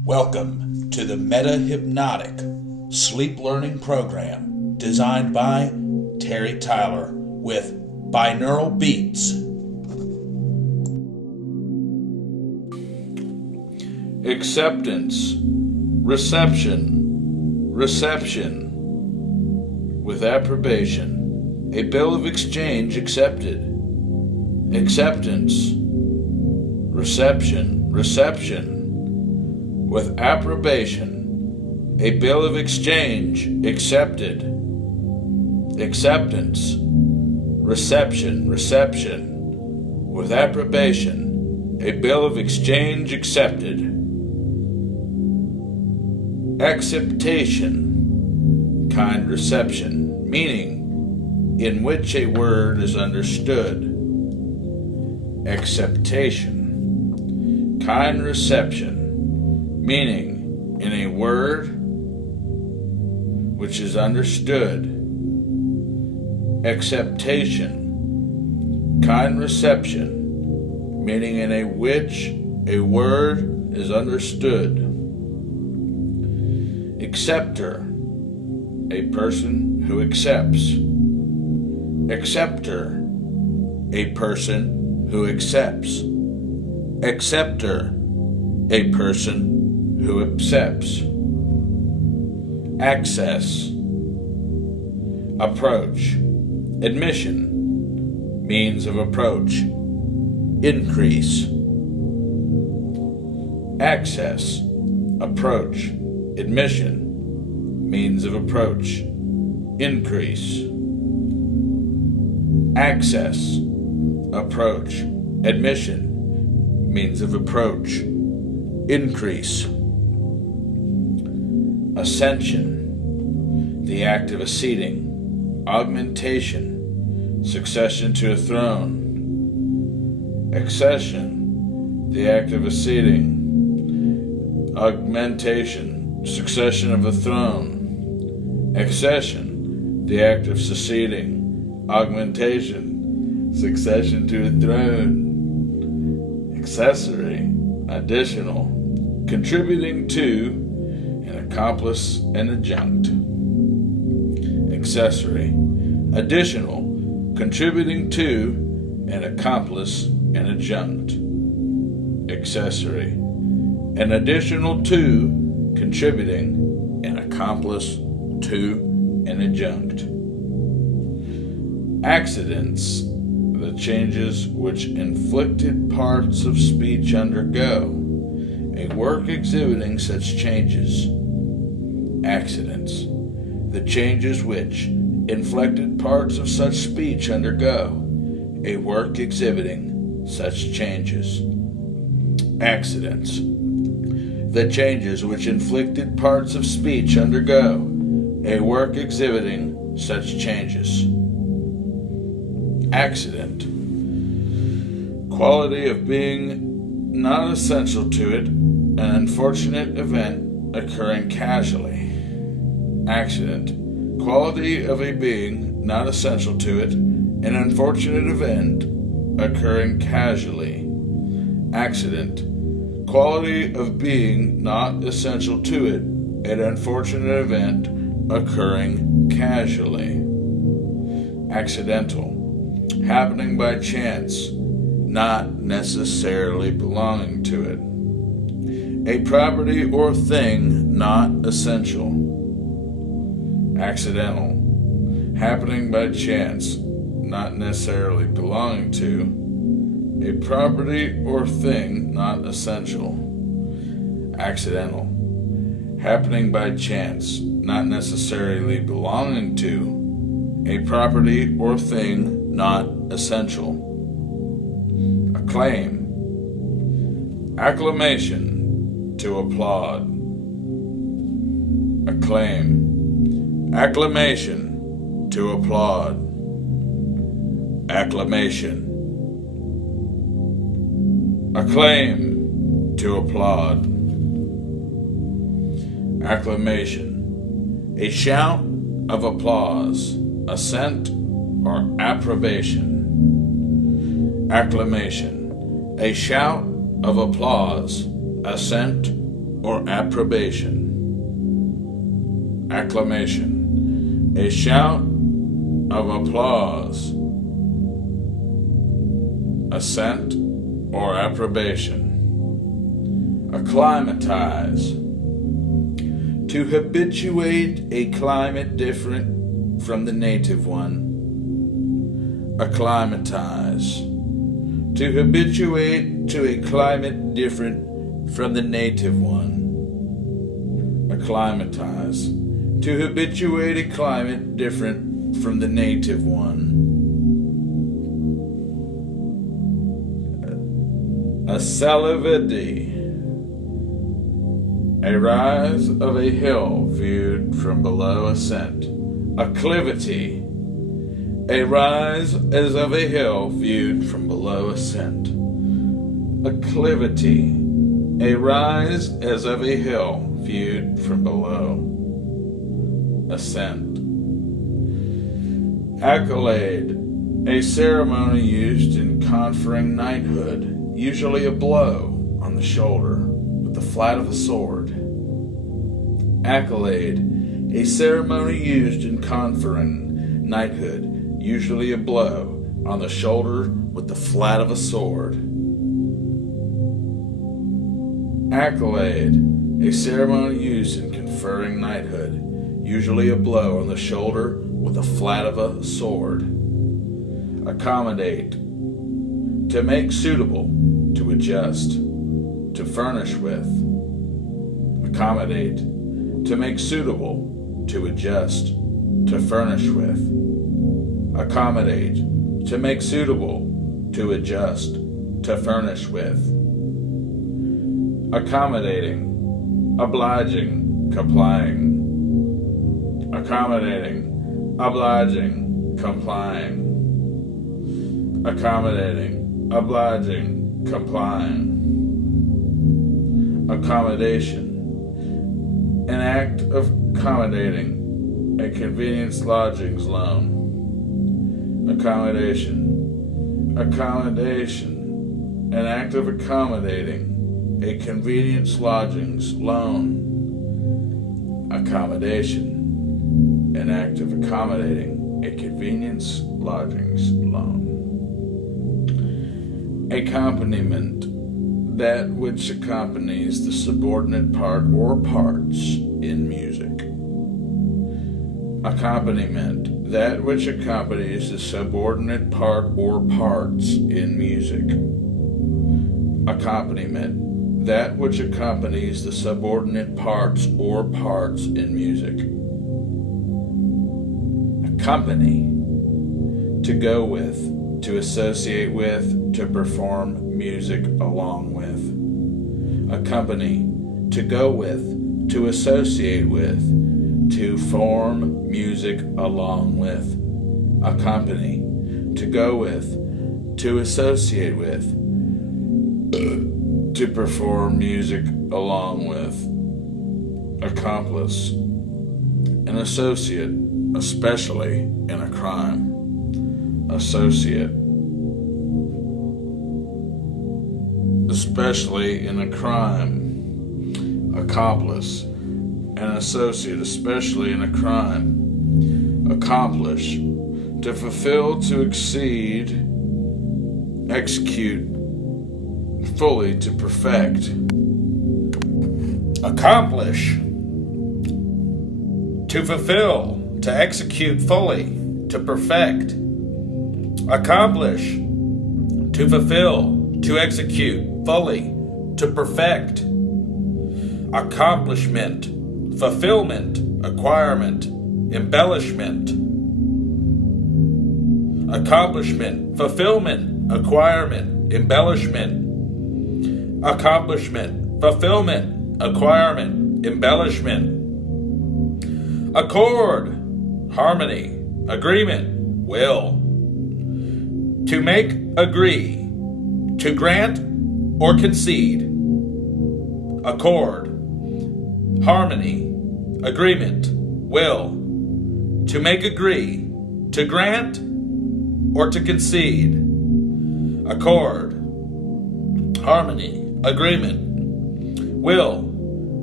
Welcome to the Hypnotic Sleep Learning Program designed by Terry Tyler with Binaural Beats. Acceptance, reception, with approbation, a bill of exchange accepted. Acceptance, reception, with approbation, a bill of exchange accepted. Acceptance, reception, with approbation, a bill of exchange accepted. Acceptation, kind reception, meaning in which a word is understood. Acceptation, kind reception, meaning in a word which is understood. Acceptation, kind reception, meaning in a which a word is understood. Acceptor, a person who accepts. Acceptor, a person who accepts. Acceptor, a person who accepts. Access, approach. Admission, means of approach. Increase. Access, approach. Admission, means of approach. Increase. Access, approach. Admission, means of approach. Increase. Ascension, the act of acceding. Augmentation, succession to a throne. Accession, the act of acceding. Augmentation, succession of a throne. Accession, the act of succeeding. Augmentation, succession to a throne. Accessory, additional, contributing to, an accomplice, an adjunct. Accessory, additional, contributing to, an accomplice, an adjunct. Accessory, an additional to, contributing, an accomplice to, an adjunct. Accidents, the changes which inflected parts of speech undergo, a work exhibiting such changes. Accidents, the changes which inflected parts of such speech undergo, a work exhibiting such changes. Accidents, the changes which inflicted parts of speech undergo, a work exhibiting such changes. Accident, quality of being not essential to it, an unfortunate event occurring casually. Accident, quality of a being not essential to it, an unfortunate event occurring casually. Accident, quality of being not essential to it, an unfortunate event occurring casually. Accidental, happening by chance, not necessarily belonging to it. A property or thing not essential. Accidental, happening by chance, not necessarily belonging to. A property or thing not essential. Accidental, happening by chance, not necessarily belonging to. A property or thing not essential. Acclaim, acclamation, to applaud. Acclaim, acclamation, to applaud. Acclamation, acclaim, to applaud. Acclamation, a shout of applause, assent, or approbation. Acclamation, a shout of applause, assent, or approbation. Acclamation, a shout of applause. Assent or approbation. Acclimatize, to habituate a climate different from the native one. Acclimatize, to habituate to a climate different from the native one. Acclimatize, to habituate a climate different from the native one. A salivity, a rise of a hill viewed from below ascent. Acclivity, a rise as of a hill viewed from below ascent. Acclivity, a rise as of a hill viewed from below ascent. Accolade, a ceremony used in conferring knighthood, usually a blow on the shoulder with the flat of a sword. Accolade, a ceremony used in conferring knighthood, usually a blow on the shoulder with the flat of a sword. Accolade, a ceremony used in conferring knighthood, usually a blow on the shoulder with the flat of a sword. Accommodate, to make suitable, to adjust, to furnish with. Accommodate, to make suitable, to adjust, to furnish with. Accommodate, to make suitable, to adjust, to furnish with. Accommodating, obliging, complying. Accommodating, obliging, complying. Accommodating, obliging, complying. Accommodation, an act of accommodating a convenience lodgings loan. Accommodation, an act of accommodating a convenience lodgings loan. Accommodation, an act of accommodating a convenience lodgings loan. Accompaniment, that which accompanies the subordinate part or parts in music. Accompaniment, that which accompanies the subordinate part or parts in music. Accompaniment, that which accompanies the subordinate parts or parts in music. Accompany, to go with, to associate with, to perform music along with. Accompany, to go with, to associate with, to form music along with. Accompany, to go with, to associate with, to perform music along with. Accomplice, an associate, especially in a crime. Associate, especially in a crime. Accomplice, an associate, especially in a crime. Accomplish, to fulfill, to exceed, execute, fully, to perfect. Accomplish, to fulfill, to execute fully, to perfect. Accomplish, to fulfill, to execute fully, to perfect. Accomplishment, fulfillment, acquirement, embellishment. Accomplishment, fulfillment, acquirement, embellishment. Accomplishment, fulfillment, acquirement, embellishment. Accord, harmony, agreement, will. To make, agree, to grant or concede. Accord, harmony, agreement, will. To make, agree, to grant or to concede. Accord, harmony, agreement, will.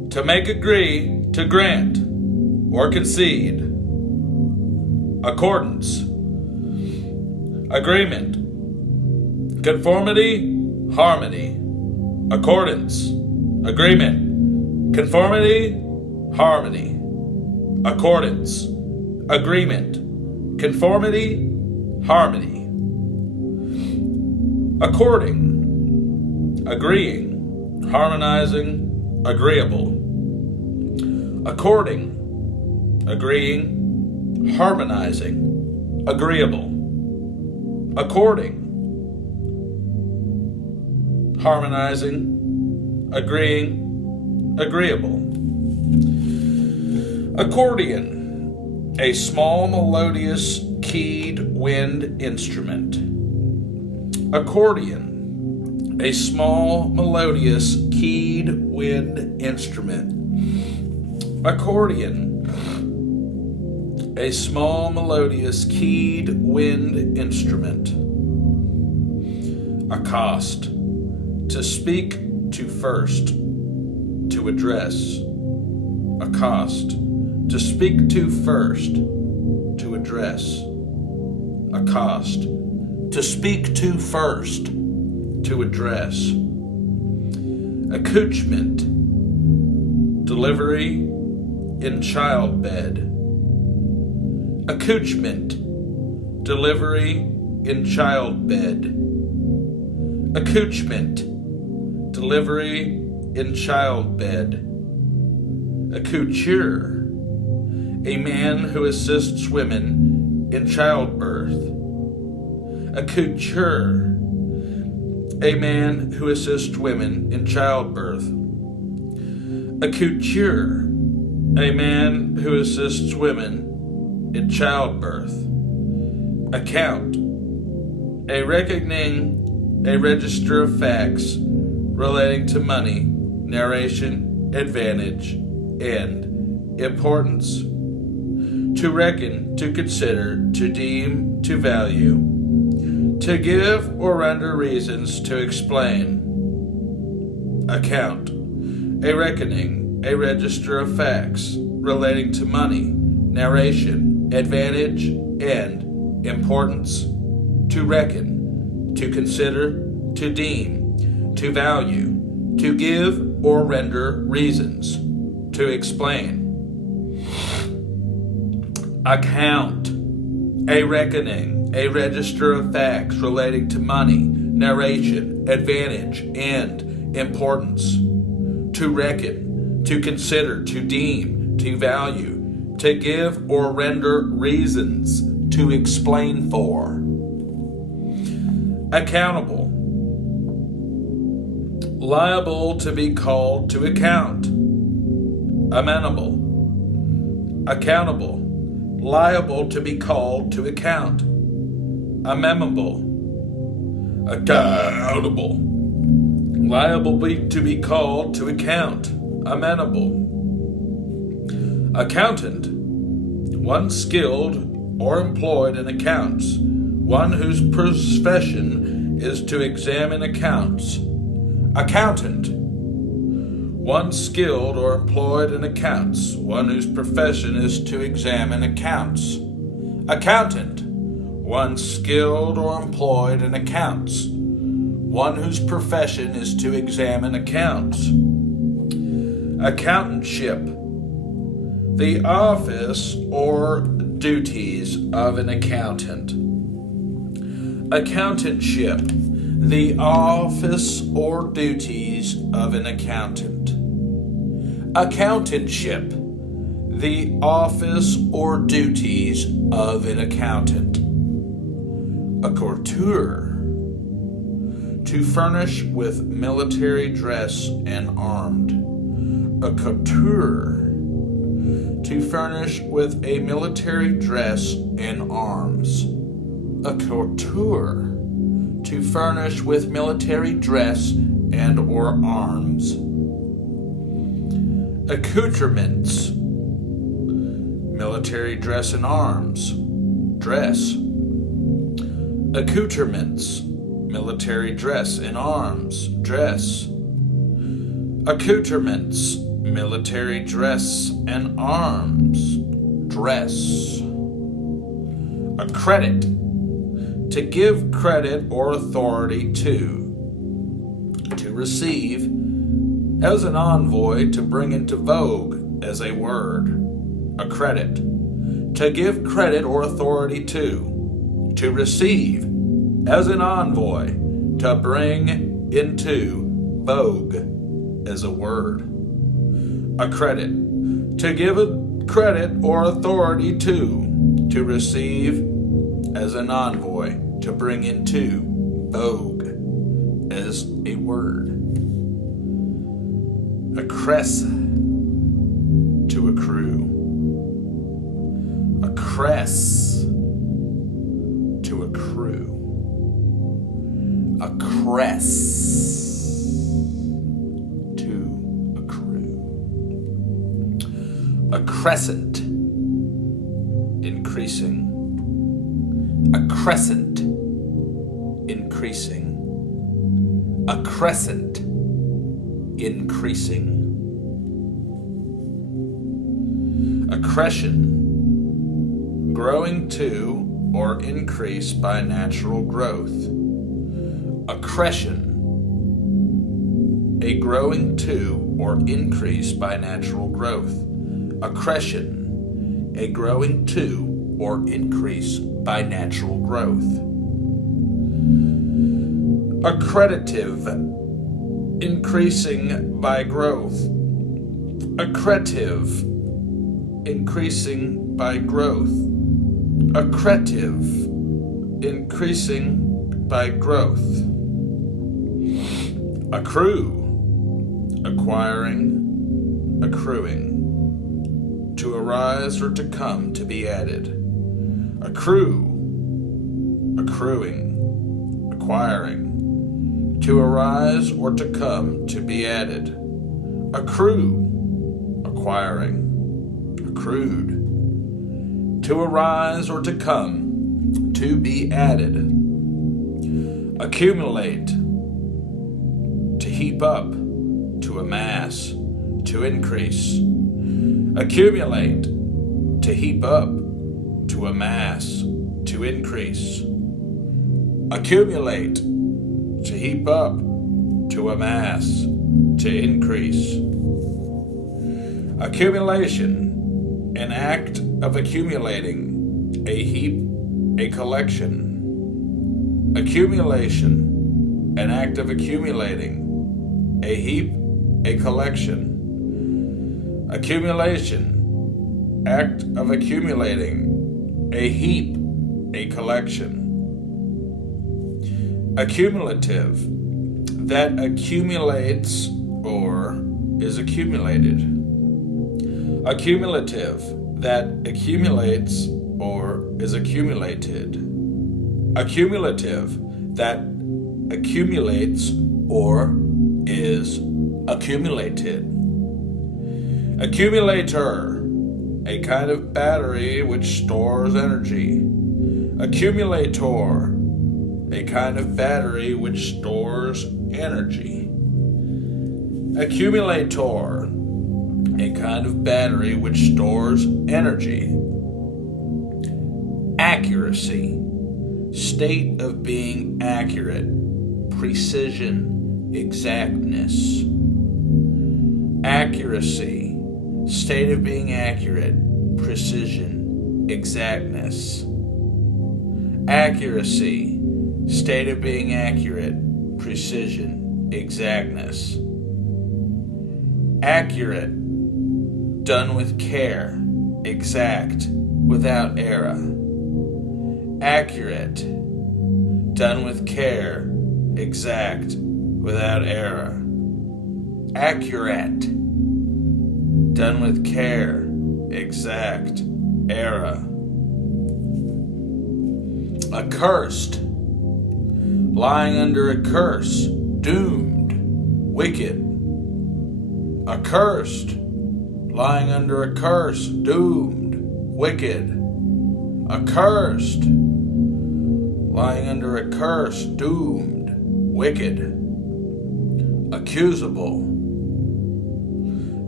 to make, agree, to grant, or concede. Accordance, agreement, conformity, harmony. Accordance, agreement, conformity, harmony. Accordance, agreement, conformity, harmony. According, agreeing, harmonizing, agreeable. According, agreeing, harmonizing, agreeable. According, harmonizing, agreeing, agreeable. Accordion, a small melodious keyed wind instrument. Accordion, a small melodious keyed wind instrument. Accordion, a small melodious keyed wind instrument. Accost, to speak to first, to address. Accost, to speak to first, to address. Accost, to speak to first, to address. Accouchement, delivery in childbed. Accouchement, delivery in childbed. Accouchement, delivery in childbed. Accoucheur, a man who assists women in childbirth. Accoucheur, a man who assists women in childbirth. Accoucheur, a man who assists women in childbirth. Account, a reckoning, a register of facts relating to money, narration, advantage, and importance. To reckon, to consider, to deem, to value. To give or render reasons to explain. Account, a reckoning, a register of facts relating to money, narration, advantage, and importance. To reckon, to consider, to deem, to value, to give or render reasons, to explain. Account, a reckoning, a register of facts relating to money, narration, advantage, and importance. To reckon, to consider, to deem, to value, to give or render reasons, to explain for. Accountable, liable to be called to account. Amenable, accountable, liable to be called to account. Amendable, accountable, liable to be called to account. Amenable. Accountant, one skilled or employed in accounts, one whose profession is to examine accounts. Accountant, one skilled or employed in accounts, one whose profession is to examine accounts. Accountant, one skilled or employed in accounts, one whose profession is to examine accounts. Accountantship, the office or duties of an accountant. Accountantship, the office or duties of an accountant. Accountantship, the office or duties of an accountant. A courtier, to furnish with military dress and armed. A courtier, to furnish with a military dress and arms. A courtier, to furnish with military dress and or arms. Accoutrements, military dress and arms. Dress. Accoutrements, military dress and arms. Dress. Accoutrements, military dress and arms. Dress. Accredit. To give credit or authority to. To receive as an envoy, to bring into vogue as a word. Accredit. To give credit or authority to. To receive as an envoy, to bring into vogue as a word. Accredit. To give a credit or authority to receive as an envoy, to bring into vogue as a word. Accress. To accrue. Accress. To accrue. Accress. To accrue. Accrescent. Increasing. Accrescent. Increasing. Accrescent. Increasing. Accretion. Growing to or increase by natural growth. Accretion. A growing to or increase by natural growth. Accretion. A growing to or increase by natural growth. Accretive. Increasing by growth. Accretive. Increasing by growth. Accretive. Increasing by growth. Accrue. Acquiring. Accruing. To arise or to come, to be added. Accrue. Accruing. Acquiring. To arise or to come, to be added. Accrue. Acquiring. Accrued. To arise or to come, to be added. Accumulate. To heap up, to amass, to increase. Accumulate. To heap up, to amass, to increase. Accumulate. To heap up, to amass, to increase. Accumulation. An act of accumulating, a heap, a collection. Accumulation. An act of accumulating, a heap, a collection. Accumulation. Act of accumulating, a heap, a collection. Accumulative. That accumulates or is accumulated. Accumulative. That accumulates or is accumulated. Accumulative. That accumulates or is accumulated. Accumulator. A kind of battery which stores energy. Accumulator. A kind of battery which stores energy. Accumulator. A kind of battery which stores energy. Accuracy. State of being accurate. Precision. Exactness. Accuracy. State of being accurate. Precision. Exactness. Accuracy. State of being accurate. Precision. Exactness. Accurate. Done with care, exact, without error. Accurate. Done with care, exact, without error. Accurate. Done with care, exact, error. Accursed. Lying under a curse, doomed, wicked. Accursed. Lying under a curse, doomed, wicked. Accursed. Lying under a curse, doomed, wicked. Accusable.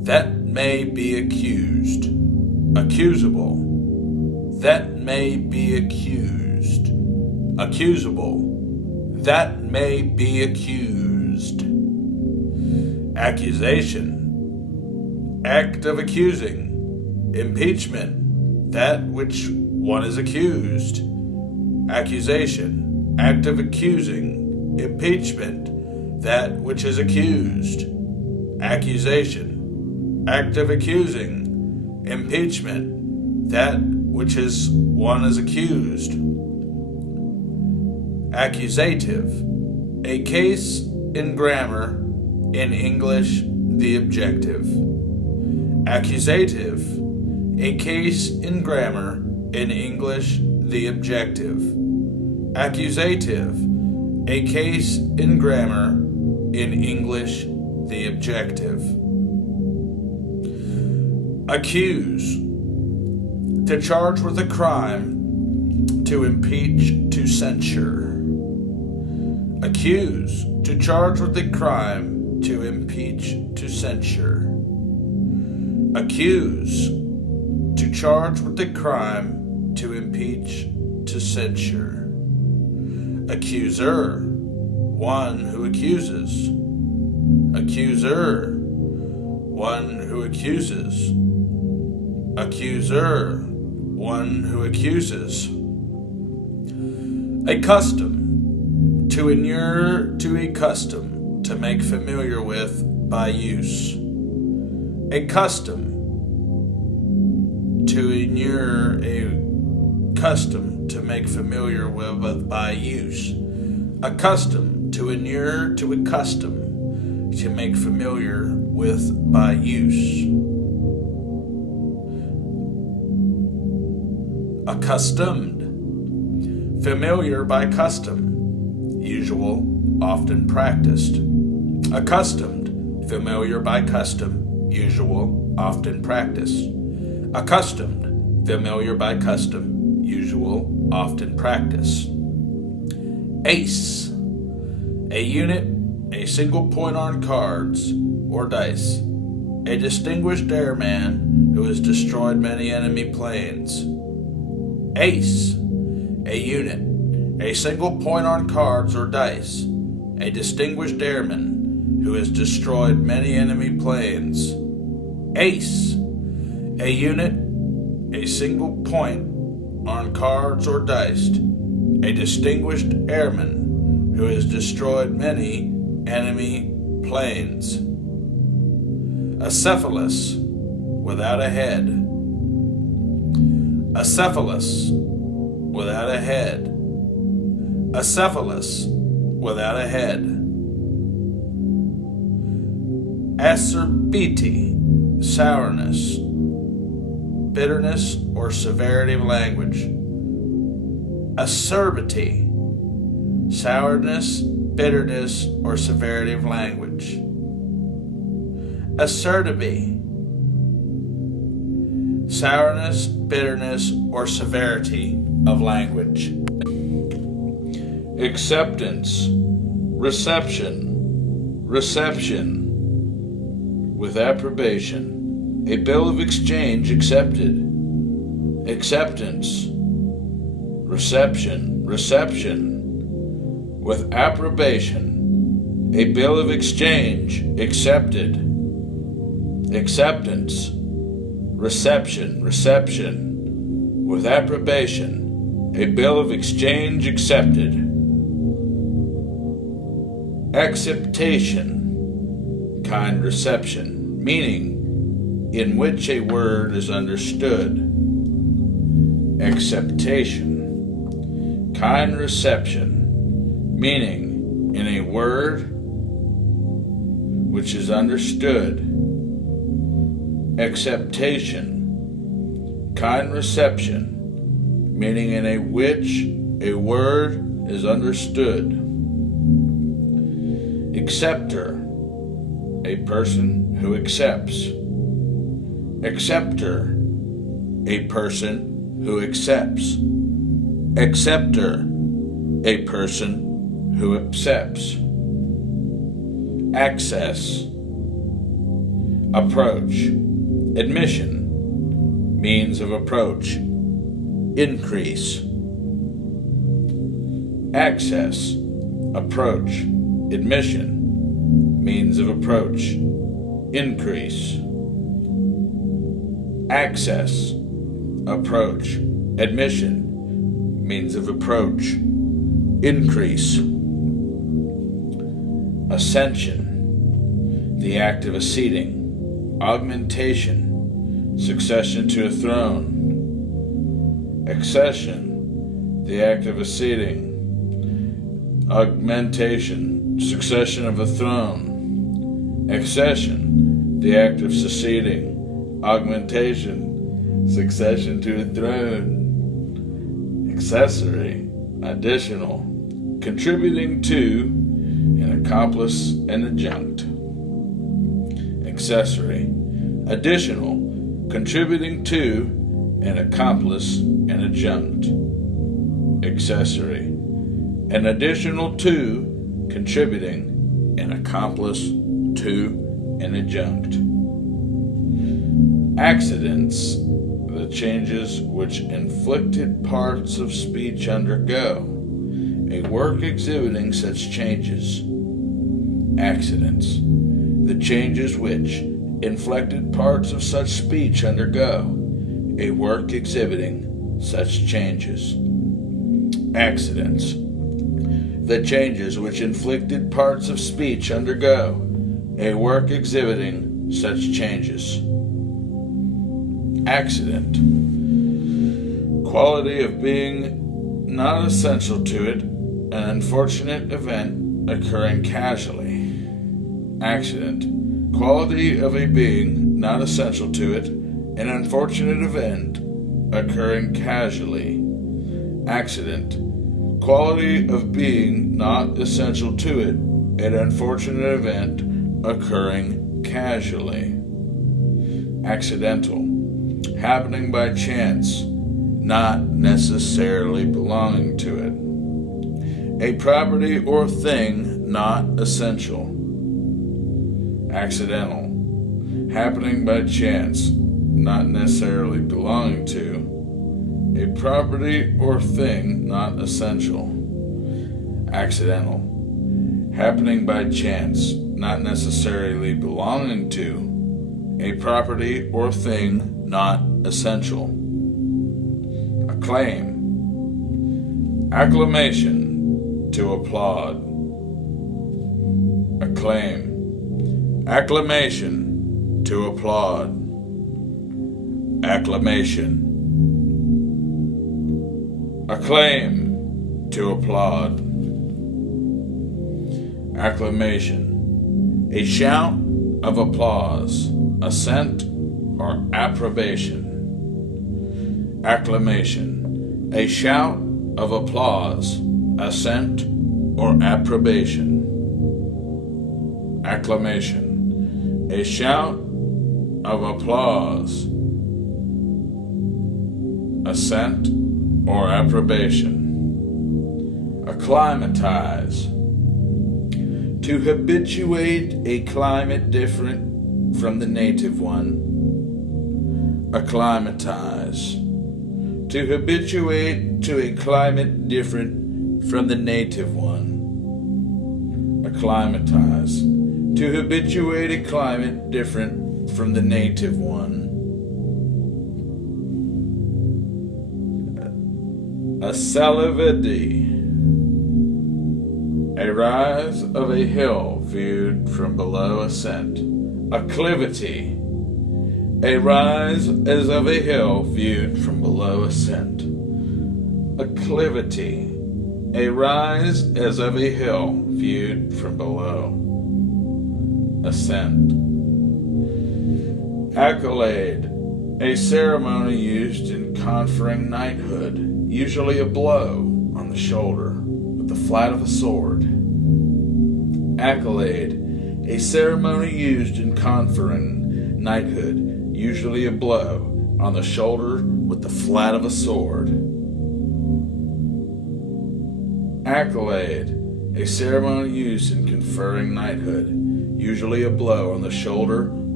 that may be accused. Accusable, that may be accused. Accusable, that may be accused. Accusation, act of accusing. Impeachment, that which one is accused. Accusation, act of accusing. Impeachment, that which is accused. Accusation, act of accusing. Impeachment, that which is one is accused. Accusative, a case in grammar, in English, the objective. Accusative, a case in grammar, in English, the objective. Accusative, a case in grammar, in English, the objective. Accuse, to charge with a crime, to impeach, to censure. Accuse, to charge with a crime, to impeach, to censure. Accuse, to charge with a crime, to impeach, to censure. Accuser, one who accuses. Accuser, one who accuses. Accuser, one who accuses. A custom, to inure to a custom, to make familiar with by use. A custom, to inure a custom, to make familiar with by use. A custom, to inure to a custom, to make familiar with by use. Accustomed, familiar by custom, usual, often practiced. Accustomed, familiar by custom, usual, often practiced. Accustomed, familiar by custom, usual, often practiced. Ace, a unit, a single point on cards or dice. A distinguished airman who has destroyed many enemy planes. Ace, a unit, a single point on cards or dice. A distinguished airman who has destroyed many enemy planes. Ace, a unit, a single point on cards or dice. A distinguished airman who has destroyed many enemy planes. Acephalous, without a head. Acephalous, without a head. Acephalous, without a head. Acerbity, sourness, bitterness or severity of language. Acerbity, sourness, bitterness or severity of language. Acerbity, sourness, bitterness or severity of language. Acceptance, reception, reception. With approbation, a bill of exchange accepted. Acceptance, reception, reception. With approbation, a bill of exchange accepted. Acceptance, reception, reception. With approbation, a bill of exchange accepted. Acceptation, kind reception, meaning in which a word is understood. Acceptation, kind reception, meaning in a word which is understood. Acceptation, kind reception, meaning in a which a word is understood. Acceptor, a person who accepts. Acceptor, a person who accepts. Acceptor, a person who accepts. Access, approach, admission, means of approach, increase, access, approach, admission, means of approach, increase, access, approach, admission, means of approach, increase, ascension, the act of acceding, augmentation, succession to a throne, accession, the act of acceding, augmentation, succession of a throne, accession, the act of succeeding, augmentation, succession to a throne, accessory, additional, contributing to, an accomplice, an adjunct, accessory, additional, contributing to, an accomplice, an adjunct, accessory, an additional to, contributing, an accomplice to, an adjunct. Accidents, the changes which inflected parts of speech undergo, a work exhibiting such changes. Accidents, the changes which inflected parts of such speech undergo, a work exhibiting such changes. Accidents, the changes which inflicted parts of speech undergo, a work exhibiting such changes. Accident, quality of being not essential to it, an unfortunate event occurring casually. Accident, quality of a being not essential to it, an unfortunate event occurring casually. Accident, quality of being not essential to it, an unfortunate event occurring casually. Accidental, happening by chance, not necessarily belonging to it. A property or thing not essential. Accidental, happening by chance, not necessarily belonging to. A property or thing not essential. Accidental, happening by chance, not necessarily belonging to. A property or thing not essential. Acclaim, acclamation, to applaud. Acclaim, acclamation, to applaud. Acclamation, acclaim, to applaud. Acclamation, a shout of applause, assent, or approbation. Acclamation, a shout of applause, assent, or approbation. Acclamation, a shout of applause, assent, or approbation. Acclimatize, to habituate a climate different from the native one. Acclimatize, to habituate to a climate different from the native one. Acclimatize, to habituate a climate different from the native one. Acclivity, a rise of a hill viewed from below ascent. Acclivity, a rise as of a hill viewed from below ascent. Acclivity, a rise as of a hill viewed from below ascent. Accolade, a ceremony used in conferring knighthood, usually a blow on the shoulder with the flat of a sword. Accolade, a ceremony used in conferring knighthood, usually a blow on the shoulder with the flat of a sword. Accolade, a ceremony used in conferring knighthood, usually a blow on the shoulder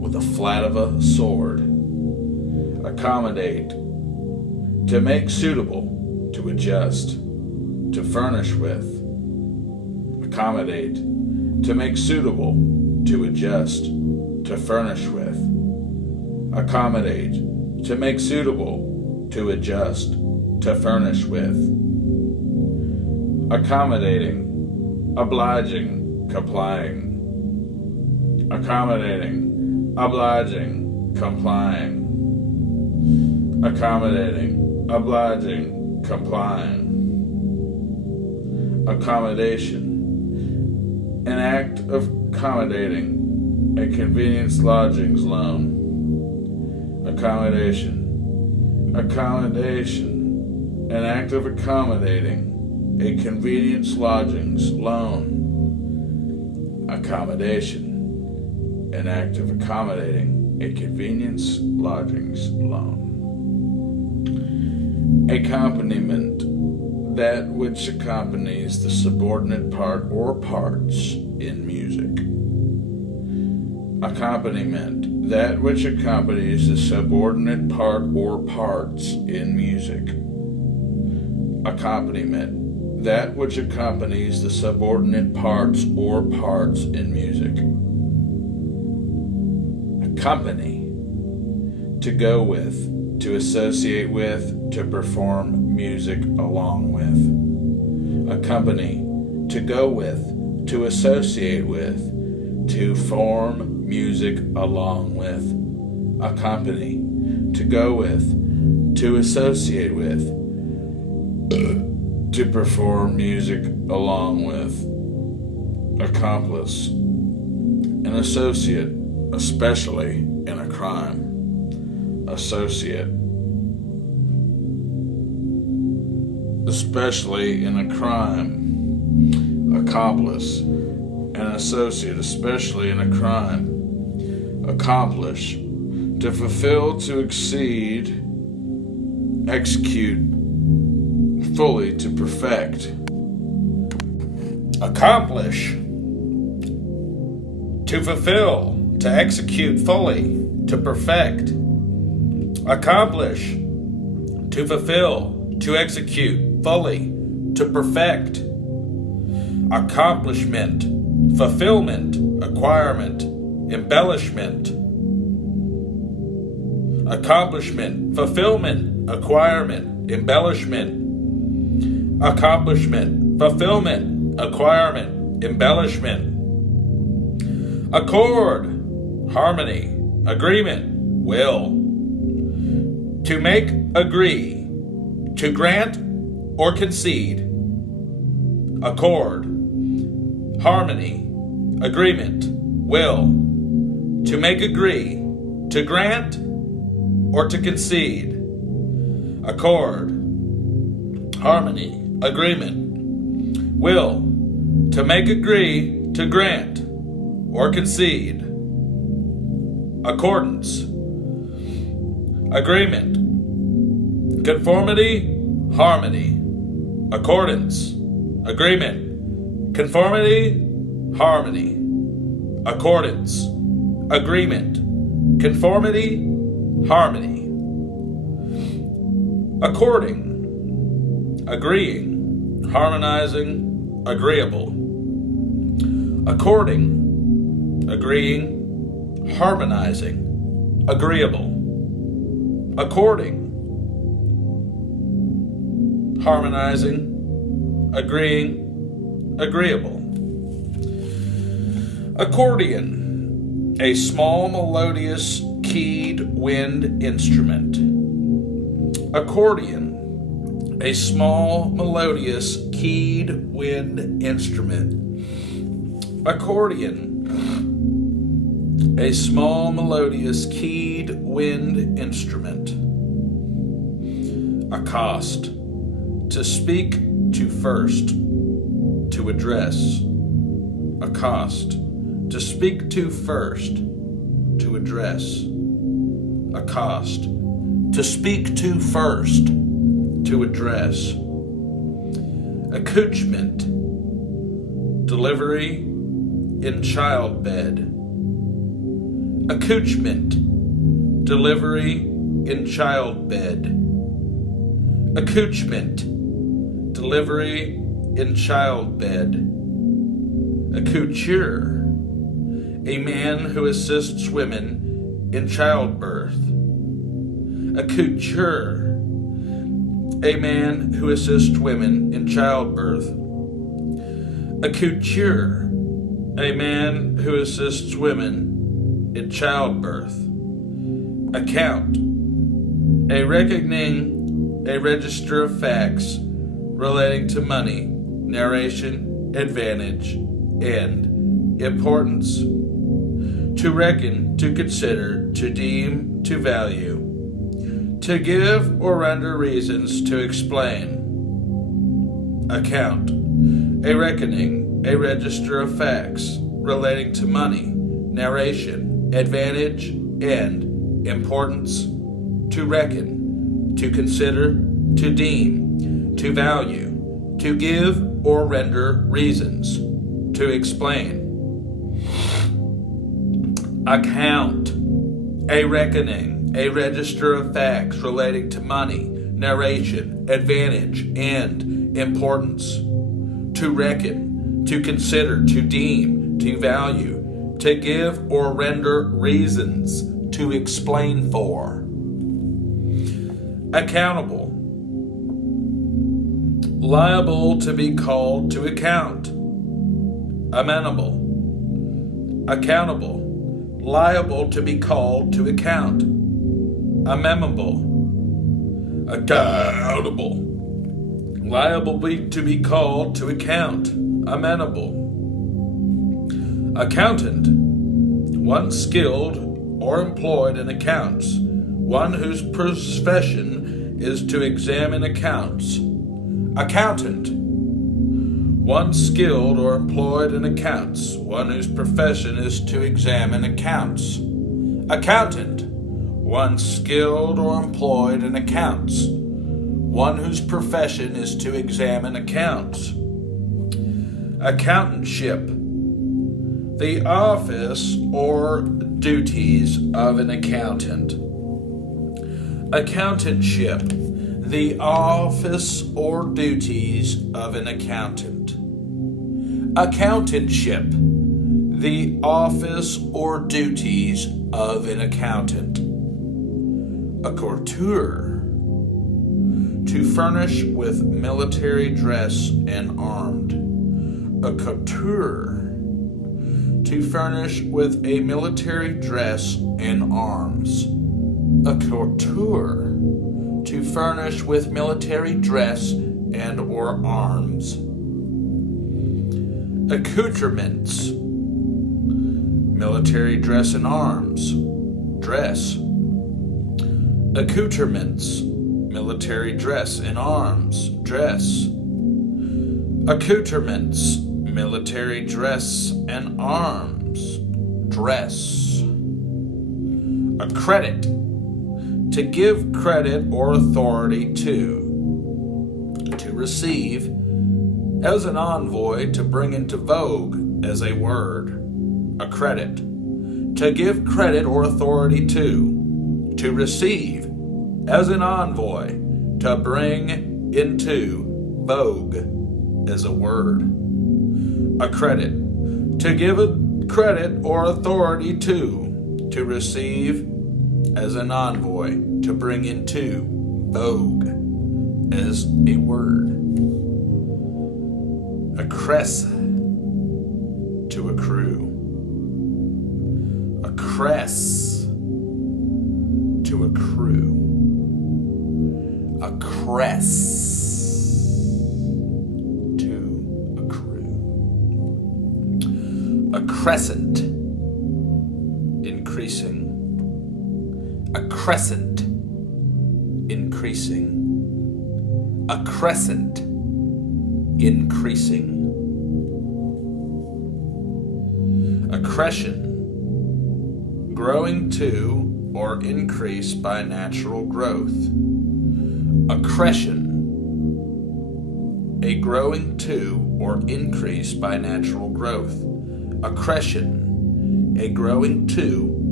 with the flat of a sword. Accommodate, to make suitable, to adjust, to furnish with. Accommodate, to make suitable, to adjust, to furnish with. Accommodate, to make suitable, to adjust, to furnish with. Accommodating, obliging, complying. Accommodating, obliging, complying. Accommodating, obliging, complying. Accommodation, an act of accommodating a convenience lodgings loan. Accommodation, an act of accommodating a convenience lodgings loan. Accommodation, an act of accommodating a convenience lodgings loan. Accompaniment, that which accompanies the subordinate part or parts in music. Accompaniment, that which accompanies the subordinate part or parts in music. Accompaniment, that which accompanies the subordinate parts or parts in music. Accompany, to go with, to associate with, to perform music along with. Accompany, to go with, to associate with, to form music along with. Accompany, to go with, to associate with, to perform music along with. Accomplice, an associate, especially in a crime. Associate, especially in a crime. Accomplice, an associate, especially in a crime. Accomplish, to fulfill, to exceed, execute, fully, to perfect. Accomplish, to fulfill, to execute fully, to perfect. Accomplish, to fulfill, to execute fully, to perfect. Accomplishment, fulfillment, acquirement, embellishment. Accomplishment, fulfillment, acquirement, embellishment. Accomplishment, fulfillment, acquirement, embellishment. Accord, harmony, agreement, will. To make, agree, to grant or concede. Accord, harmony, agreement, will. To make, agree, to grant or to concede. Accord, harmony, agreement, will. To make, agree, to grant or concede. Accordance, agreement, conformity, harmony. Accordance, agreement, conformity, harmony. Accordance, agreement, conformity, harmony. According, agreeing, harmonizing, agreeable. According, agreeing, harmonizing, agreeable. According, harmonizing, agreeing, agreeable. Accordion, a small melodious keyed wind instrument. Accordion, a small melodious keyed wind instrument. Accordion, a small melodious keyed wind instrument. Accost, to speak to first, to address. Accost, to speak to first, to address. Accost, to speak to first, to address. Accouchement, delivery in childbed. Accouchement, delivery in childbed. Accouchement, delivery in childbed. Accoucheur, a man who assists women in childbirth. Accoucheur, a man who assists women in childbirth. Accoucheur, a man who assists women in childbirth. Account, a reckoning, a register of facts relating to money, narration, advantage, and importance. To reckon, to consider, to deem, to value. To give or render reasons to explain. Account, a reckoning, a register of facts relating to money, narration, advantage, and importance. To reckon, to consider, to deem, to value, to give or render reasons, to explain. Account, a reckoning, a register of facts relating to money, narration, advantage, and importance. To reckon, to consider, to deem, to value, to give or render reasons, to explain for. Accountable, liable to be called to account. Amenable, accountable, liable to be called to account. Amenable, accountable, liable to be called to account. Amenable. Accountant, one skilled or employed in accounts, one whose profession is to examine accounts. Accountant, one skilled or employed in accounts, one whose profession is to examine accounts. Accountant, one skilled or employed in accounts, one whose profession is to examine accounts. Accountantship, the office or duties of an accountant. Accountantship, the office or duties of an accountant. Accountantship, the office or duties of an accountant. A courtier, to furnish with military dress and armed. A courtier, to furnish with a military dress and arms. A courtier, to furnish with military dress and or arms. Accoutrements, military dress and arms, dress. Accoutrements, military dress and arms, dress. Accoutrements, military dress and arms, dress. Accredit, to give credit or authority to receive as an envoy, to bring into vogue as a word. Accredit, to give credit or authority to receive as an envoy, to bring into vogue as a word. Accredit, to give a credit or authority to receive as an envoy, to bring into vogue as a word. Accress, to accrue. Accress, to accrue. Accress, to accrue. Accrescent, increasing. A crescent, increasing. A crescent, increasing. Accretion, growing to or increase by natural growth. Accretion, a growing to or increase by natural growth. Accretion, a growing to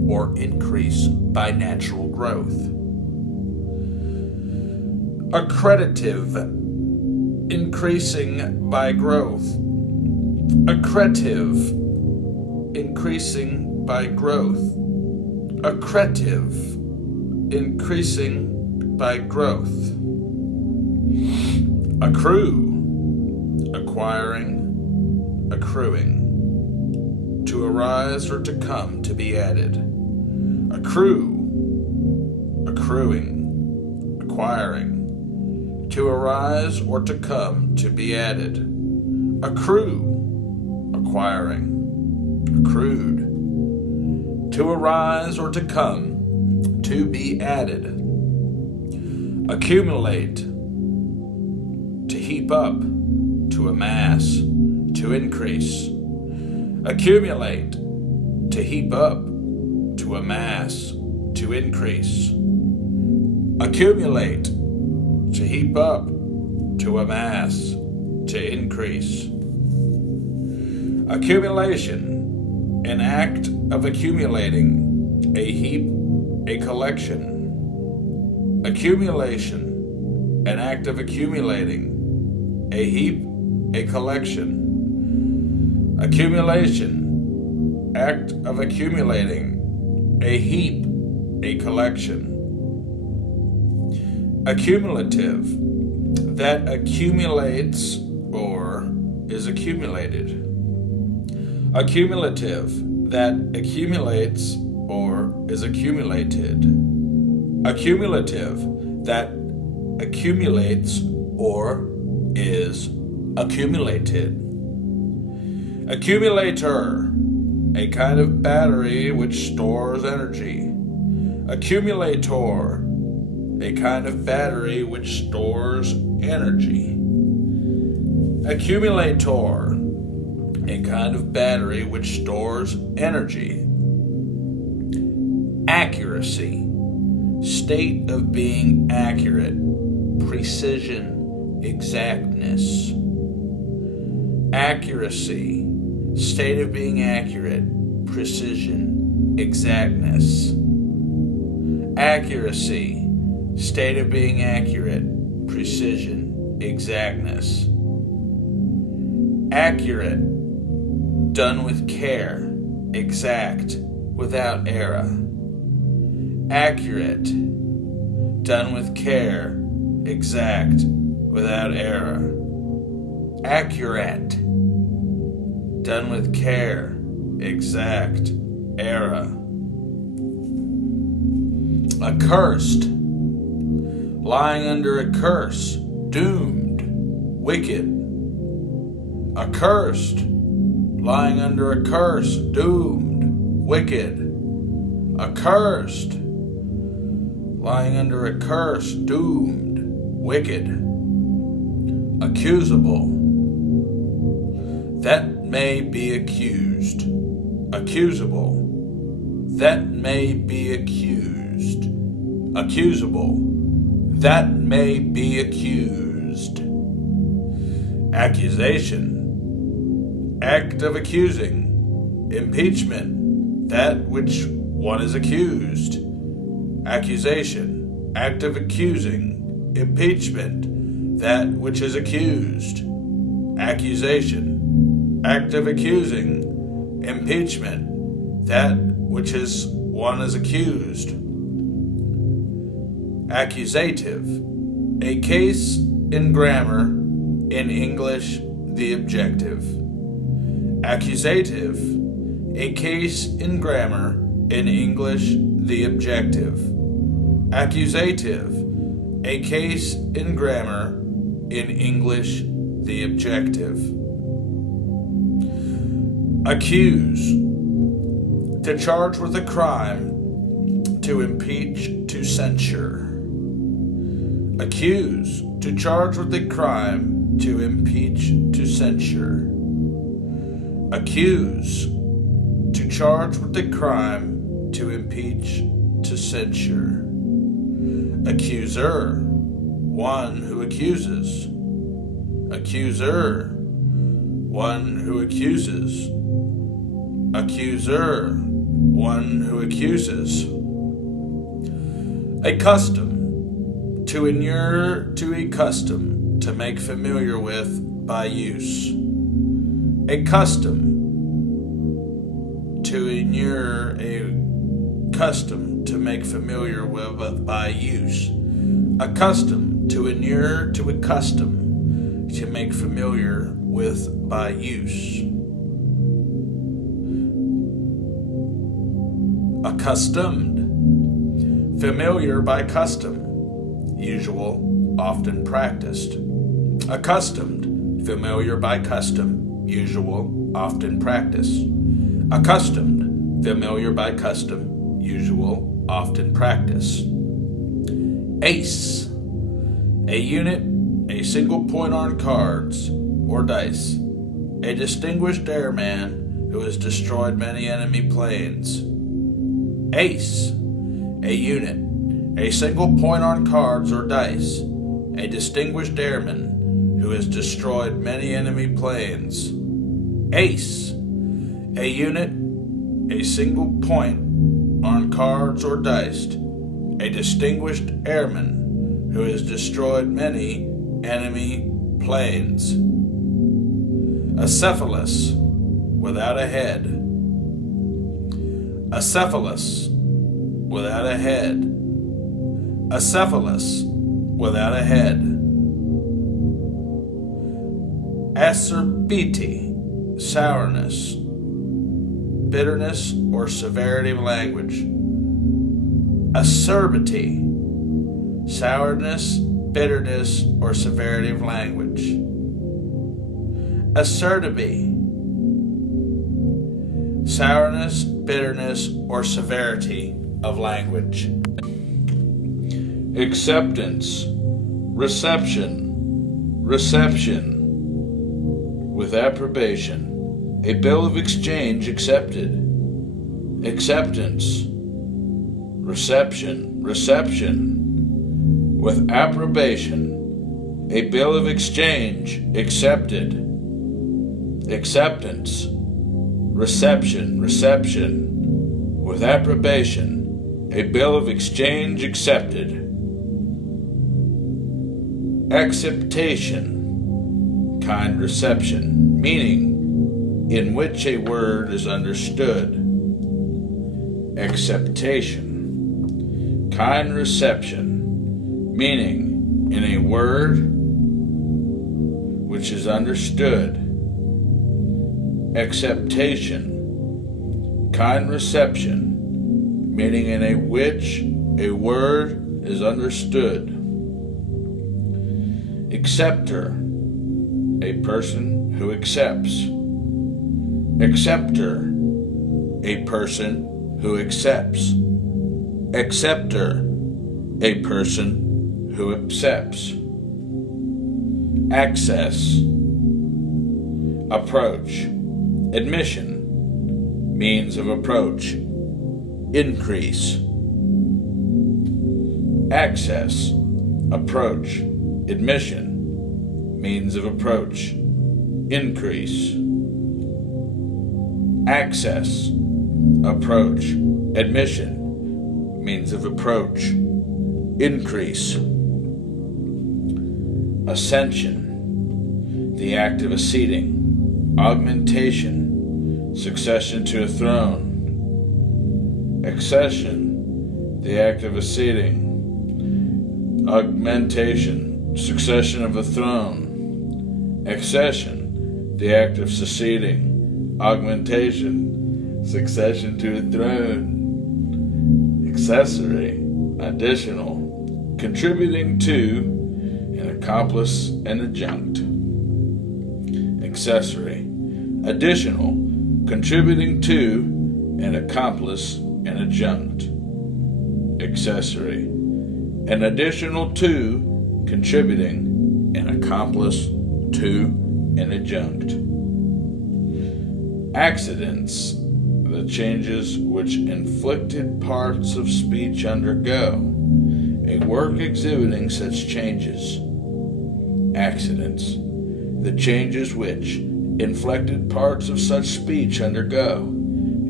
or increase by natural growth. Accretive, increasing by growth. Accretive, increasing by growth. Accretive, increasing by growth. Accrue, acquiring, accruing. To arise or to come, to be added. Accrue, accruing, acquiring. To arise or to come, to be added. Accrue, acquiring, accrued. To arise or to come, to be added. Accumulate, to heap up, to amass, to increase. Accumulate, to heap up, to amass, to increase. Accumulate, to heap up, to amass, to increase. Accumulation, an act of accumulating, a heap, a collection. Accumulation, an act of accumulating, a heap, a collection. Accumulation, act of accumulating, a heap, a collection. Accumulative, that accumulates or is accumulated. Accumulative, that accumulates or is accumulated. Accumulative, that accumulates or is accumulated. Accumulator, a kind of battery which stores energy. Accumulator, a kind of battery which stores energy. Accumulator, a kind of battery which stores energy. Accuracy, state of being accurate, precision, exactness. Accuracy, state of being accurate, precision, exactness. Accuracy, state of being accurate, precision, exactness. Accurate, done with care, exact, without error. Accurate, done with care, exact, without error. Accurate, done with care, exact, error. Accursed, lying under a curse, doomed, wicked. Accursed, lying under a curse, doomed, wicked. Accursed, lying under a curse, doomed, wicked. Accusable, that may be accused. Accusable, that may be accused. Accusable, that may be accused. Accusation, act of accusing. Impeachment, that which one is accused. Accusation, act of accusing. Impeachment, that which is accused. Accusation, act of accusing. Impeachment, that which is one is accused. Accusative, a case in grammar, in English, the objective. Accusative, a case in grammar, in English, the objective. Accusative, a case in grammar, in English, the objective. Accuse, to charge with a crime, to impeach, to censure. Accuse, to charge with a crime, to impeach, to censure. Accuse, to charge with a crime, to impeach, to censure. Accuser, one who accuses. Accuser, one who accuses. Accuser, one who accuses. A custom, to inure to a custom, to make familiar with by use. A custom, to inure a custom, to make familiar with by use. A custom, to inure to a custom, to make familiar with by use. Accustomed, familiar by custom, usual, often practiced. Accustomed, familiar by custom, usual, often practiced. Accustomed, familiar by custom, usual, often practiced. Ace, a unit, a single point on cards or dice. A distinguished airman who has destroyed many enemy planes. Ace, a unit, a single point on cards or dice. A distinguished airman who has destroyed many enemy planes. Ace, a unit, a single point on cards or dice. A distinguished airman who has destroyed many enemy planes. Acephalous, without a head. Acephalous, without a head. Acephalous, without a head. Acerbity, sourness, bitterness or severity of language. Acerbity, sourness, bitterness or severity of language. Acerbity, sourness, bitterness or severity of language. Acceptance, reception, reception. With approbation, a bill of exchange accepted. Acceptance, reception, reception. With approbation, a bill of exchange accepted. Acceptance, reception, reception. With approbation, a bill of exchange accepted. Acceptation, kind reception, meaning in which a word is understood. Acceptation, kind reception, meaning in a word which is understood. Acceptation, kind reception, meaning in a which a word is understood. Acceptor, a person who accepts. Acceptor, a person who accepts. Acceptor, a person who accepts. Access, approach. Admission, means of approach. Increase. Access, approach. Admission, means of approach. Increase. Access, approach. Admission, means of approach. Increase. Ascension, the act of acceding. Augmentation, succession to a throne. Accession, the act of acceding. Augmentation, succession of a throne. Accession, the act of succeeding. Augmentation, succession to a throne. Accessory, additional, contributing to, an accomplice and adjunct. Accessory, additional, contributing to, an accomplice and adjunct. Accessory, an additional to, contributing, an accomplice to, an adjunct. Accidents, the changes which inflected parts of speech undergo, a work exhibiting such changes. Accidents, the changes which inflected parts of such speech undergo,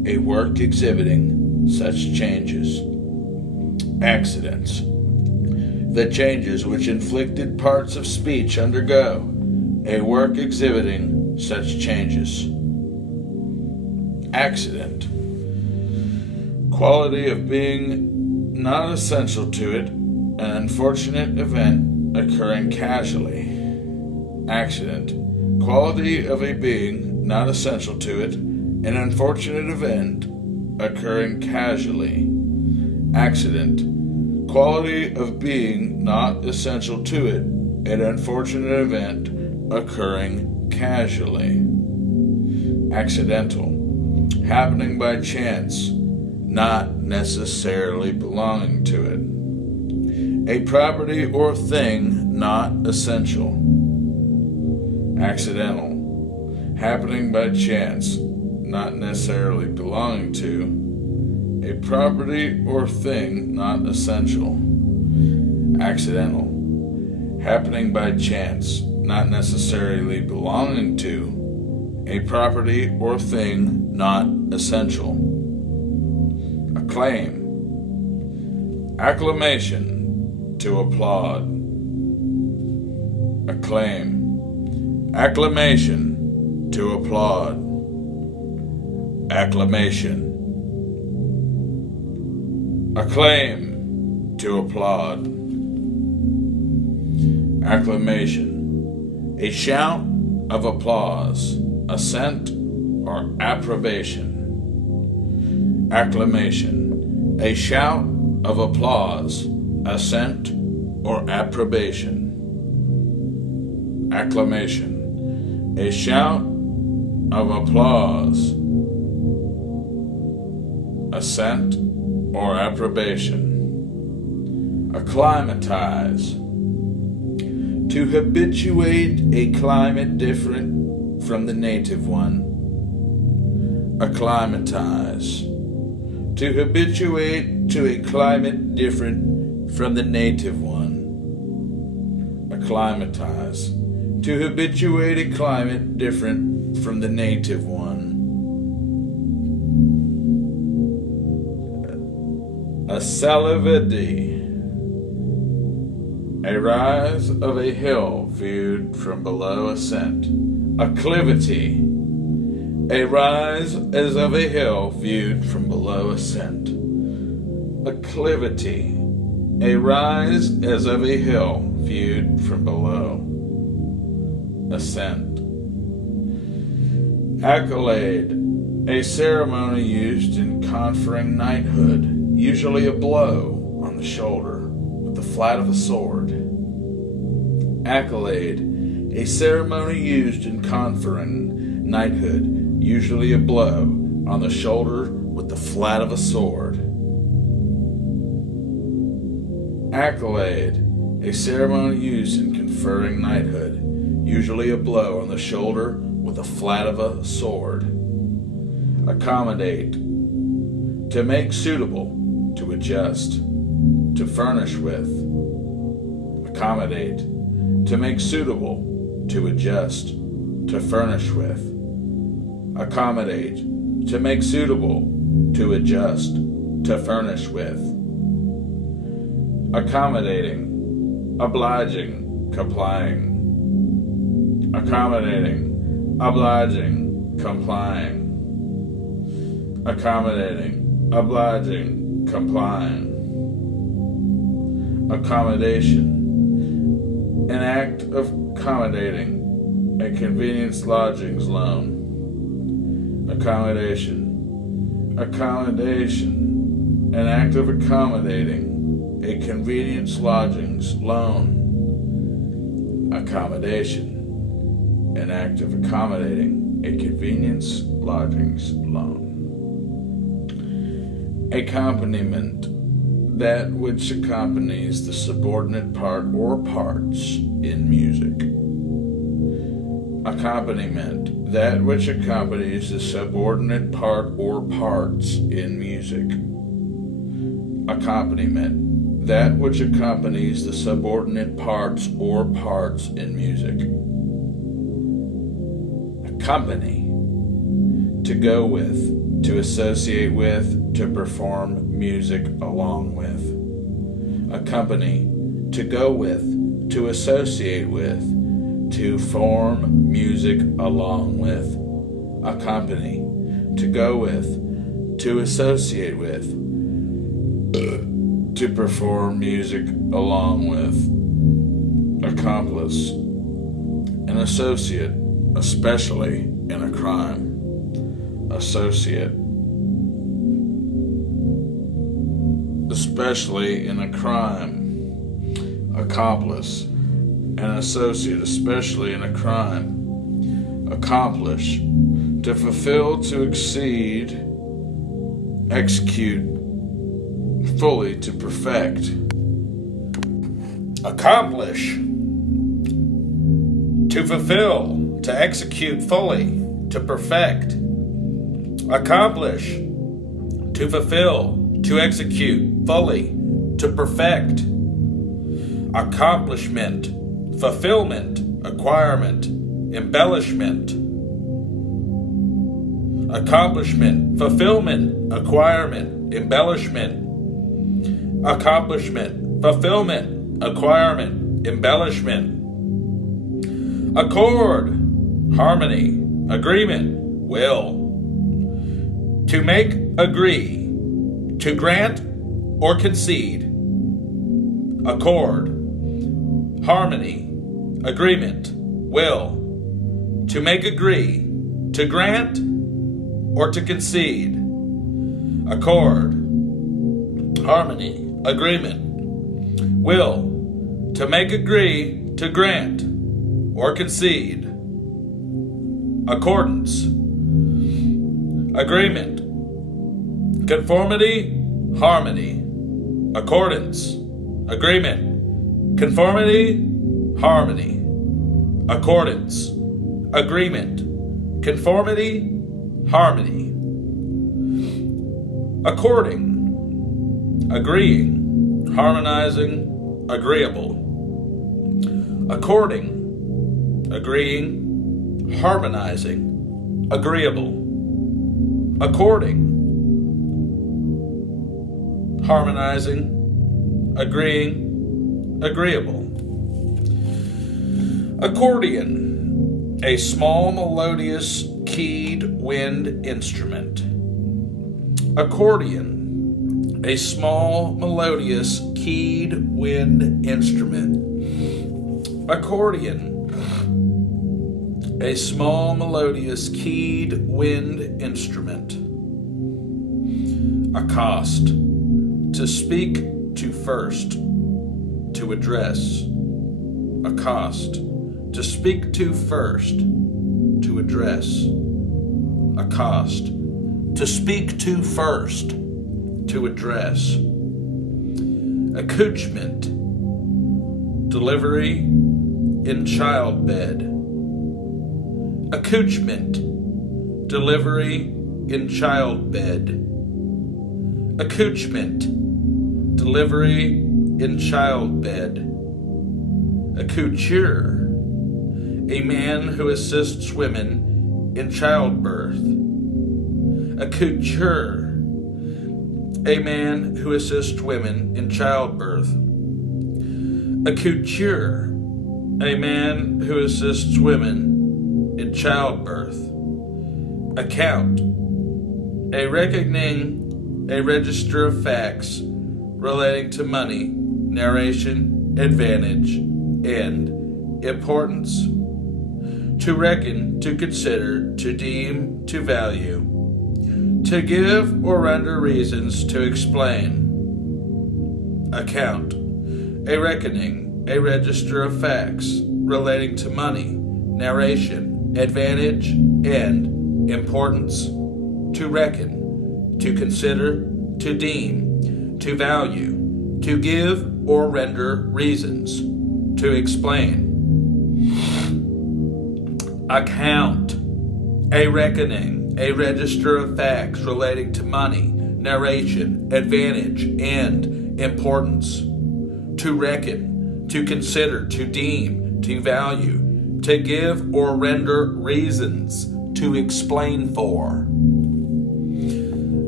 a work exhibiting such changes. Accidents. The changes which inflicted parts of speech undergo a work exhibiting such changes. Accident. Quality of being not essential to it, an unfortunate event occurring casually. Accident. Quality of a being not essential to it, an unfortunate event occurring casually. Accident. Quality of being not essential to it, an unfortunate event occurring casually. Accidental. Happening by chance, not necessarily belonging to it. A property or thing not essential. Accidental. Happening by chance, not necessarily belonging to. A property or thing not essential. Accidental. Happening by chance, not necessarily belonging to. A property or thing not essential. Acclaim. Acclamation. To applaud. Acclaim. Acclamation. To applaud. Acclamation. Acclaim. To applaud. Acclamation. A shout of applause, assent, or approbation. Acclamation. A shout of applause, assent, or approbation. Acclamation. A shout of applause, assent, or approbation. Acclimatize. To habituate a climate different from the native one. Acclimatize. To habituate to a climate different from the native one. Acclimatize. To habituate a climate different from the native one. A salivity. A rise of a hill viewed from below ascent. Acclivity. A rise as of a hill viewed from below ascent. Acclivity. A rise as of a hill viewed from below ascent. Accolade. A ceremony used in conferring knighthood, usually a blow on the shoulder with the flat of a sword. Accolade. A ceremony used in conferring knighthood, usually a blow on the shoulder with the flat of a sword. Accolade. A ceremony used in conferring knighthood, usually a blow on the shoulder with the flat of a sword. Accommodate. To make suitable, to adjust, to furnish with. Accommodate. To make suitable, to adjust, to furnish with. Accommodate. To make suitable, to adjust, to furnish with. Accommodating. Obliging, complying. Accommodating. Obliging, complying. Accommodating. Obliging, complying. Accommodation. An act of accommodating a convenience lodgings loan. Accommodation. Accommodation. An act of accommodating a convenience lodgings loan. Accommodation. An act of accommodating a convenience lodgings loan. Accompaniment. That which accompanies the subordinate part or parts in music. Accompaniment. That which accompanies the subordinate part or parts in music. Accompaniment. That which accompanies the subordinate parts or parts in music. Accompany. To go with, to associate with, to perform music along with. Accompany, to go with, to associate with, to form music along with. Accompany, to go with, to associate with, to perform music along with. Accomplice, an associate, especially in a crime. Associate, especially in a crime. Accomplice, an associate, especially in a crime. Accomplish, to fulfill, to exceed, execute, fully, to perfect. Accomplish, to fulfill, to execute fully, to perfect. Accomplish, to fulfill, to execute fully, to perfect. Accomplishment, fulfillment, acquirement, embellishment. Accomplishment, fulfillment, acquirement, embellishment. Accomplishment, fulfillment, acquirement, embellishment. Accord, harmony, agreement, will. To make, agree, to grant or concede. Accord, harmony, agreement, will. To make, agree, to grant or to concede. Accord, harmony, agreement, will. To make, agree, to grant or concede. Accordance, agreement, conformity, harmony. Accordance, agreement, conformity, harmony. Accordance, agreement, conformity, harmony. According, agreeing, harmonizing, agreeable. According, agreeing, harmonizing, agreeable. According, harmonizing, agreeing, agreeable. Accordion, a small melodious keyed wind instrument. Accordion, a small melodious keyed wind instrument. Accordion, a small melodious keyed wind instrument. Accost, to speak to first, to address. Accost, to speak to first, to address. Accost, to speak to first, to address. Accouchement, delivery in childbed. Accouchement, delivery in childbed. Accouchement, delivery in childbed. Accoucheur, a man who assists women in childbirth. Accoucheur, a man who assists women in childbirth. Accoucheur, a man who assists women in childbirth. Account, a reckoning, a register of facts relating to money, narration, advantage, and importance. To reckon, to consider, to deem, to value. To give or render reasons, to explain. Account, a reckoning, a register of facts relating to money, narration, advantage, and importance. To reckon, to consider, to deem, to value, to give or render reasons, to explain. Account, a reckoning, a register of facts relating to money, narration, advantage, and importance. To reckon, to consider, to deem, to value, to give or render reasons, to explain for.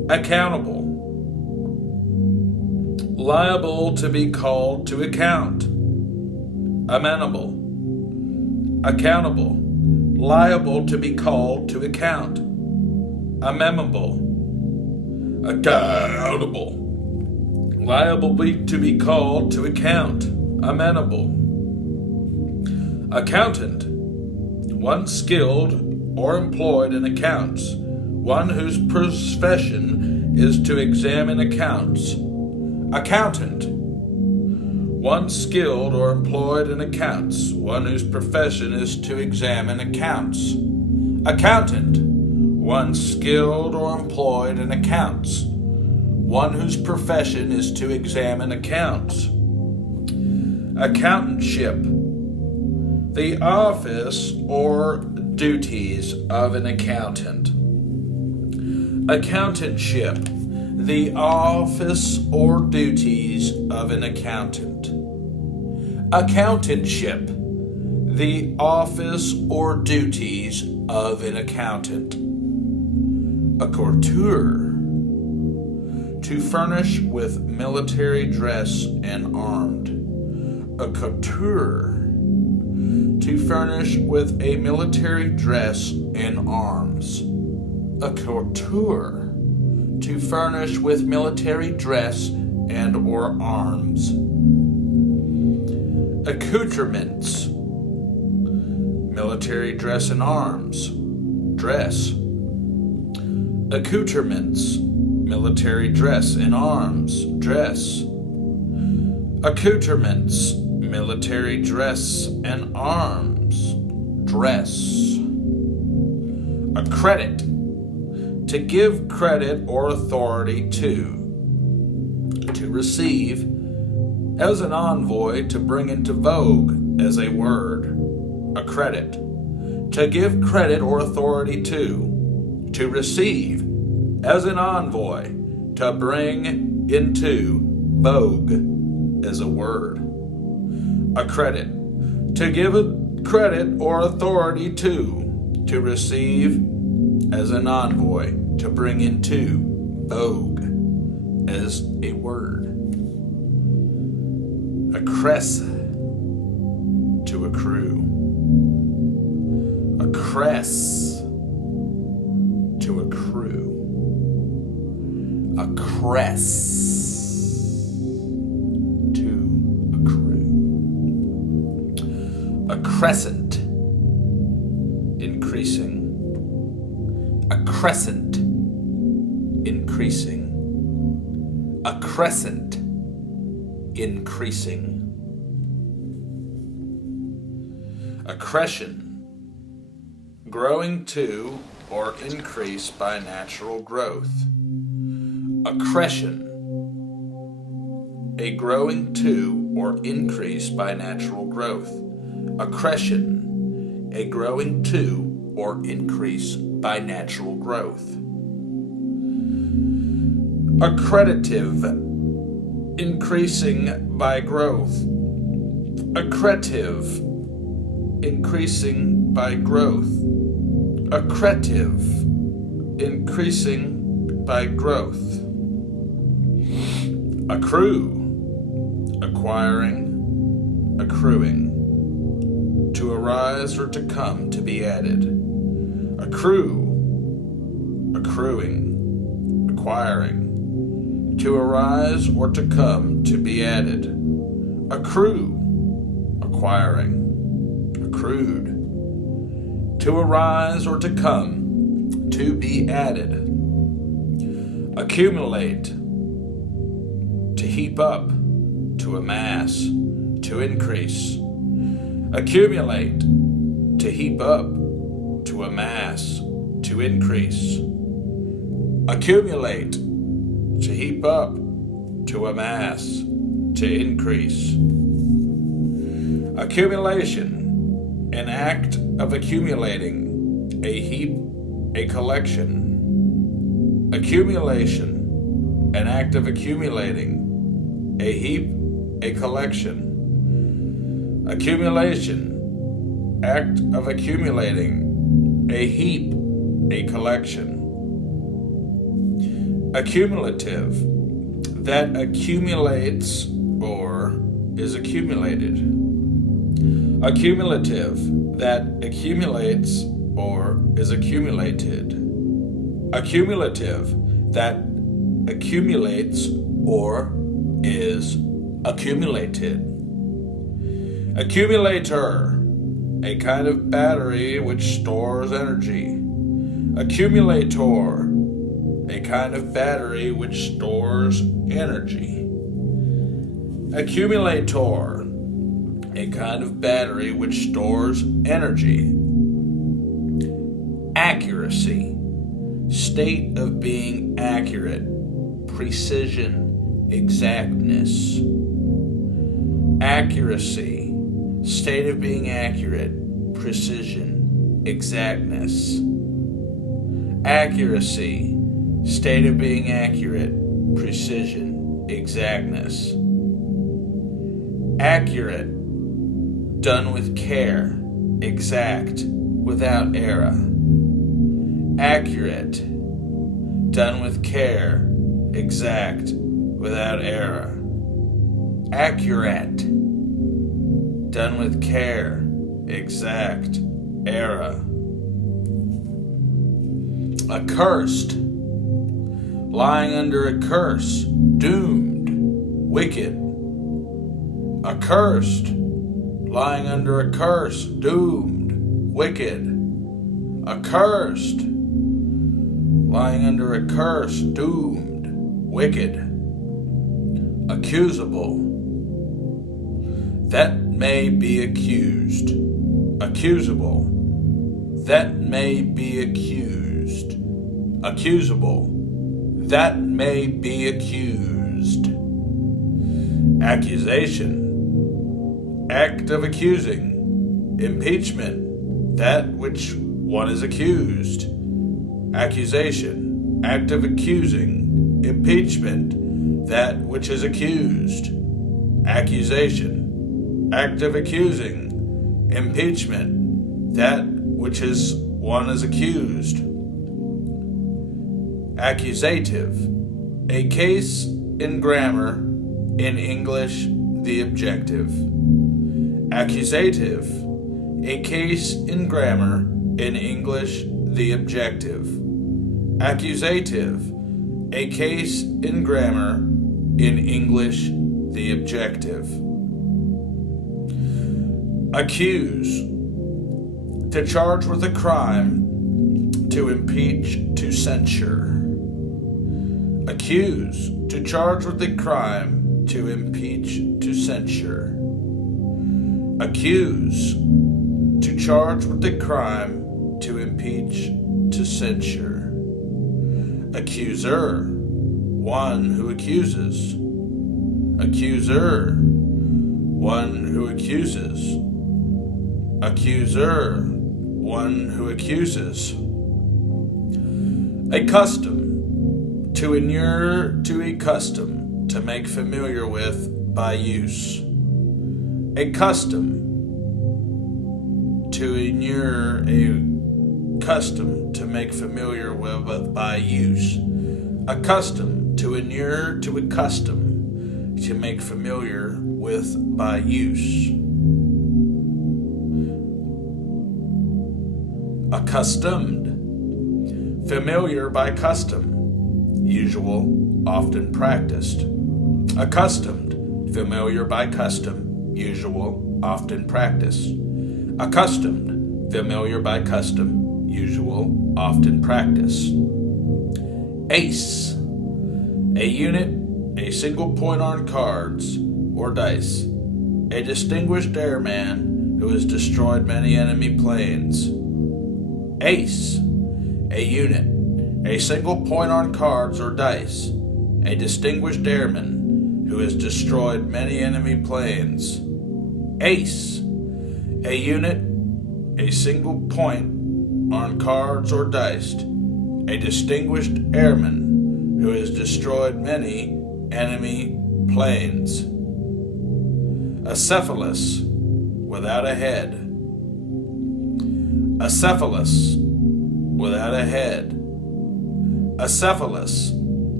accountable, liable to be called to account, amenable, accountable, liable to be called to account, amenable, accountable, liable to be called to account, amenable, accountant, one skilled or employed in accounts, one whose profession is to examine accounts, accountant, one skilled or employed in accounts, one whose profession is to examine accounts, accountant, one skilled or employed in accounts, one whose profession is to examine accounts, accountantship, the office or duties of an accountant, accountantship, the office or duties of an accountant, accountantship, the office or duties of an accountant, a courtier, to furnish with military dress and armed, a courtier, to furnish with a military dress and arms, a courtier, to furnish with military dress and or arms, accoutrements, military dress and arms, dress, accoutrements, military dress and arms, dress, accoutrements, military dress and arms, dress, a credit, to give credit or authority to receive, as an envoy, to bring into vogue as a word, a credit, to give credit or authority to receive, as an envoy, to bring into vogue as a word, a credit, to give a credit or authority to receive, as an envoy, to bring into vogue as a word, accress, to accrue, accress, to accrue, accress, to accrue, a crescent, increasing, a crescent, increasing, a crescent, increasing, accretion, growing to or increase by natural growth, accretion, a growing to or increase by natural growth, accretion, a growing to or increase by natural growth, accretive, increasing by growth, accretive, increasing by growth, accretive, increasing by growth, accrue, acquiring, accruing, to arise or to come to be added, accrue, accruing, acquiring, to arise or to come to be added, accrue, acquiring, accrued, to arise or to come to be added, accumulate, to heap up, to amass, to increase, accumulate, to heap up, to amass, to increase, accumulate, to heap up, to amass, to increase, accumulation, an act of accumulating, a heap, a collection, accumulation, an act of accumulating, a heap, a collection, accumulation, act of accumulating, a heap, a collection, Accumulative, that accumulates or is accumulated. Accumulative, that accumulates or is accumulated. Accumulative, that accumulates or is accumulated. Accumulator, a kind of battery which stores energy. Accumulator, a kind of battery which stores energy. Accumulator, a kind of battery which stores energy. Accuracy, state of being accurate, precision, exactness. Accuracy, state of being accurate, precision, exactness. Accuracy, state of being accurate, precision, exactness. Accurate, done with care, exact, without error. Accurate, done with care, exact, without error. Accurate, done with care, exact, error. Accursed, lying under a curse, doomed, wicked. Accursed, lying under a curse, doomed, wicked. Accursed, lying under a curse, doomed, wicked. Accusable, that may be accused. Accusable, that may be accused. Accusable, that may be accused. Accusation, act of accusing. Impeachment, that which one is accused. Accusation, act of accusing. Impeachment, that which is accused. Accusation, act of accusing. Impeachment, that which is one is accused. Accusative, a case in grammar, in English, the objective. Accusative, a case in grammar, in English, the objective. Accusative, a case in grammar, in English, the objective. Accuse, to charge with a crime, to impeach, to censure. Accuse, to charge with a crime, to impeach, to censure. Accuse, to charge with a crime, to impeach, to censure. Accuser, one who accuses. Accuser, one who accuses. Accuser, one who accuses. A custom, to inure to a custom, to make familiar with by use. A custom, to inure a custom, to make familiar with by use. A custom, to inure to a custom, to make familiar with by use. Accustomed, familiar by custom, usual, often practiced. Accustomed, familiar by custom, usual, often practiced. Accustomed, familiar by custom, usual, often practiced. Ace, a unit, a single point on cards or dice. A distinguished airman who has destroyed many enemy planes. Ace, a unit, a single point on cards or dice. A distinguished airman who has destroyed many enemy planes. Ace, a unit, a single point on cards or dice. A distinguished airman who has destroyed many enemy planes. Acephalous, without a head. Acephalous, without a head. Acephalous,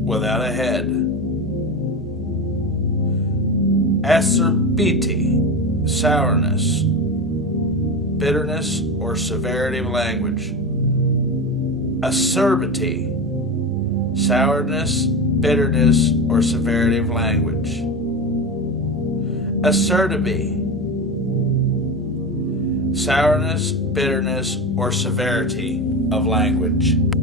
without a head. Acerbity, sourness, bitterness, or severity of language. Acerbity, sourness, bitterness, or severity of language. Acerbity, sourness, bitterness, or severity of language.